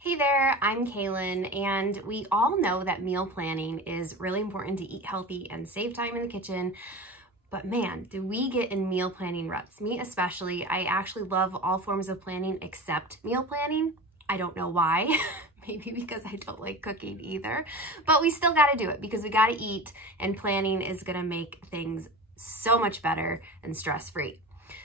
Hey there, I'm Kaylin, and we all know that meal planning is really important to eat healthy and save time in the kitchen. But man, do we get in meal planning ruts? Me especially. I actually love all forms of planning except meal planning. I don't know why. Maybe because I don't like cooking either. But we still gotta do it because we gotta eat, and planning is gonna make things so much better and stress-free.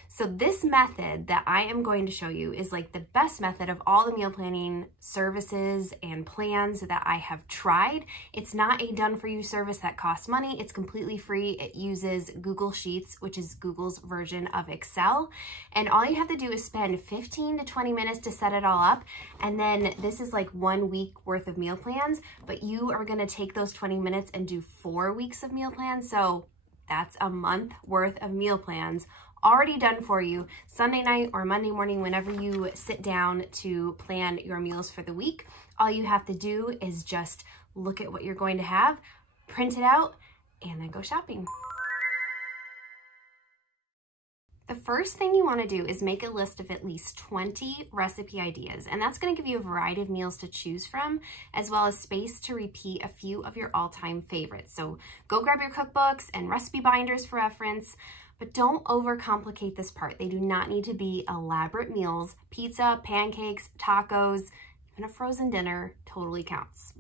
So this method that I am going to show you is like the best method of all the meal planning services and plans that I have tried. It's not a done-for-you service that costs money. It's completely free. It uses Google Sheets, which is Google's version of Excel. And all you have to do is spend 15 to 20 minutes to set it all up. And then this is like 1 week worth of meal plans, but you are gonna take those 20 minutes and do 4 weeks of meal plans. So that's a month worth of meal plans already done for you Sunday night or Monday morning whenever you sit down to plan your meals for the week. All you have to do is just look at what you're going to have, print it out, and then go shopping. The first thing you want to do is make a list of at least 20 recipe ideas, and that's going to give you a variety of meals to choose from, as well as space to repeat a few of your all-time favorites. So go grab your cookbooks and recipe binders for reference. But don't overcomplicate this part. They do not need to be elaborate meals. Pizza, pancakes, tacos, even a frozen dinner totally counts.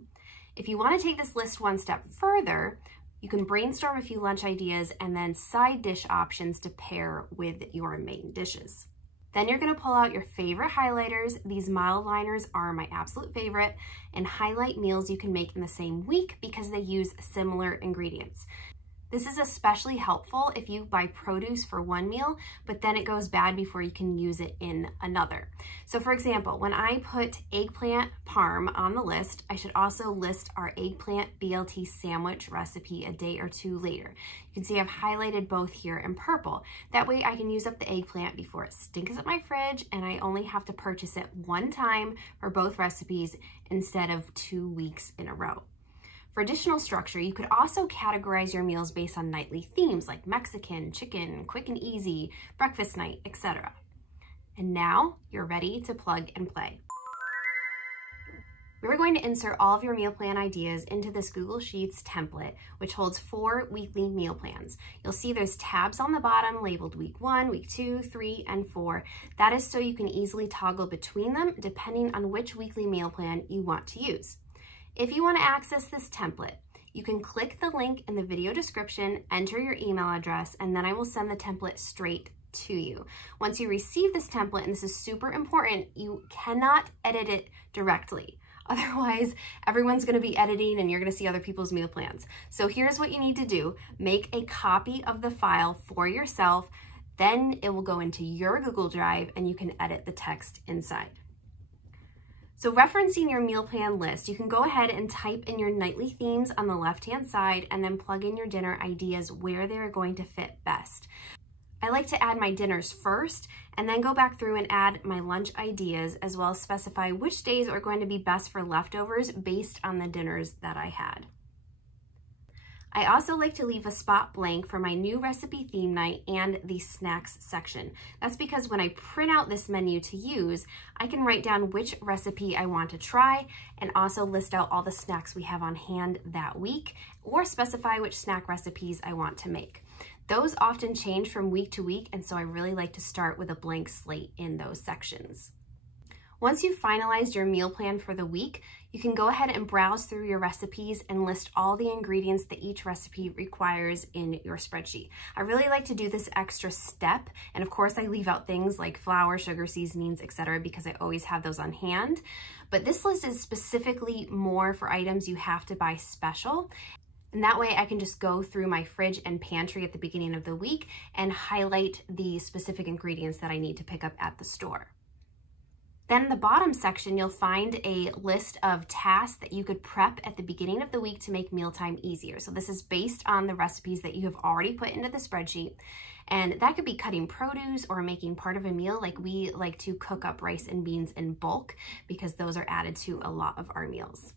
If you want to take this list one step further, you can brainstorm a few lunch ideas and then side dish options to pair with your main dishes. Then you're going to pull out your favorite highlighters. These model liners are my absolute favorite, and highlight meals you can make in the same week because they use similar ingredients. This is especially helpful if you buy produce for one meal, but then it goes bad before you can use it in another. So for example, when I put eggplant parm on the list, I should also list our eggplant BLT sandwich recipe a day or two later. You can see I've highlighted both here in purple. That way I can use up the eggplant before it stinks up my fridge, and I only have to purchase it one time for both recipes instead of 2 weeks in a row. For additional structure, you could also categorize your meals based on nightly themes like Mexican, chicken, quick and easy, breakfast night, etc. And now you're ready to plug and play. We're going to insert all of your meal plan ideas into this Google Sheets template, which holds 4 weekly meal plans. You'll see there's tabs on the bottom labeled week 1, week 2, 3, and 4. That is so you can easily toggle between them depending on which weekly meal plan you want to use. If you want to access this template, you can click the link in the video description, enter your email address, and then I will send the template straight to you. Once you receive this template, and this is super important, you cannot edit it directly. Otherwise, everyone's going to be editing and you're going to see other people's meal plans. So here's what you need to do. Make a copy of the file for yourself, then it will go into your Google Drive and you can edit the text inside. So referencing your meal plan list, you can go ahead and type in your nightly themes on the left-hand side and then plug in your dinner ideas where they're going to fit best. I like to add my dinners first and then go back through and add my lunch ideas, as well as specify which days are going to be best for leftovers based on the dinners that I had. I also like to leave a spot blank for my new recipe theme night and the snacks section. That's because when I print out this menu to use, I can write down which recipe I want to try and also list out all the snacks we have on hand that week, or specify which snack recipes I want to make. Those often change from week to week, and so I really like to start with a blank slate in those sections. Once you've finalized your meal plan for the week, you can go ahead and browse through your recipes and list all the ingredients that each recipe requires in your spreadsheet. I really like to do this extra step, and of course I leave out things like flour, sugar, seasonings, etc., because I always have those on hand. But this list is specifically more for items you have to buy special. And that way I can just go through my fridge and pantry at the beginning of the week and highlight the specific ingredients that I need to pick up at the store. Then in the bottom section, you'll find a list of tasks that you could prep at the beginning of the week to make mealtime easier. So this is based on the recipes that you have already put into the spreadsheet. And that could be cutting produce or making part of a meal. Like we like to cook up rice and beans in bulk because those are added to a lot of our meals.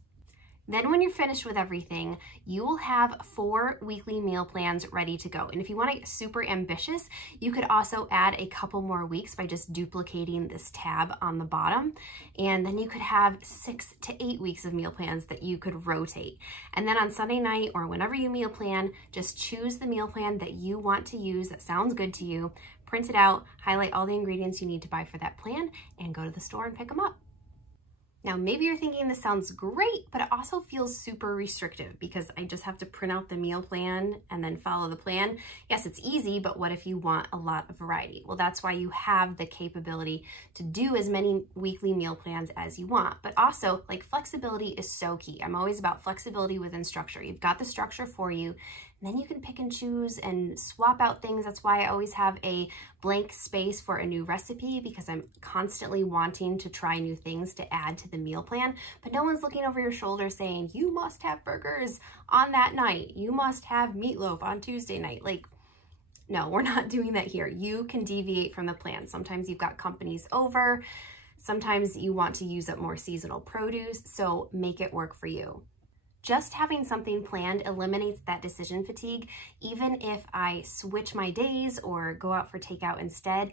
Then when you're finished with everything, you will have 4 weekly meal plans ready to go. And if you want to get super ambitious, you could also add a couple more weeks by just duplicating this tab on the bottom. And then you could have 6 to 8 weeks of meal plans that you could rotate. And then on Sunday night or whenever you meal plan, just choose the meal plan that you want to use that sounds good to you, print it out, highlight all the ingredients you need to buy for that plan, and go to the store and pick them up. Now, maybe you're thinking this sounds great, but it also feels super restrictive because I just have to print out the meal plan and then follow the plan. Yes, it's easy, but what if you want a lot of variety? Well, that's why you have the capability to do as many weekly meal plans as you want. But also, like, flexibility is so key. I'm always about flexibility within structure. You've got the structure for you, and then you can pick and choose and swap out things. That's why I always have a blank space for a new recipe, because I'm constantly wanting to try new things to add to the meal plan, but no one's looking over your shoulder saying, you must have burgers on that night. You must have meatloaf on Tuesday night. Like, no, we're not doing that here. You can deviate from the plan. Sometimes you've got companies over. Sometimes you want to use up more seasonal produce, so make it work for you. Just having something planned eliminates that decision fatigue. Even if I switch my days or go out for takeout instead,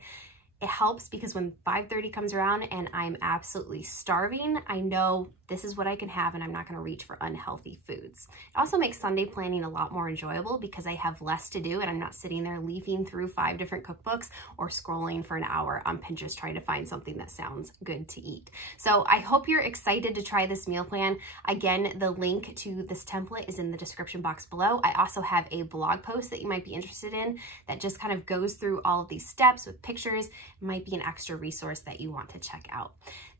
it helps because when 5:30 comes around and I'm absolutely starving, I know this is what I can have and I'm not going to reach for unhealthy foods. It also makes Sunday planning a lot more enjoyable because I have less to do and I'm not sitting there leafing through 5 different cookbooks or scrolling for an hour on Pinterest trying to find something that sounds good to eat. So I hope you're excited to try this meal plan. Again, the link to this template is in the description box below. I also have a blog post that you might be interested in that just kind of goes through all of these steps with pictures. It might be an extra resource that you want to check out.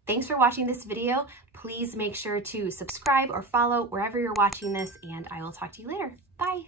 Thanks for watching this video. Please make sure to subscribe or follow wherever you're watching this, and I will talk to you later. Bye.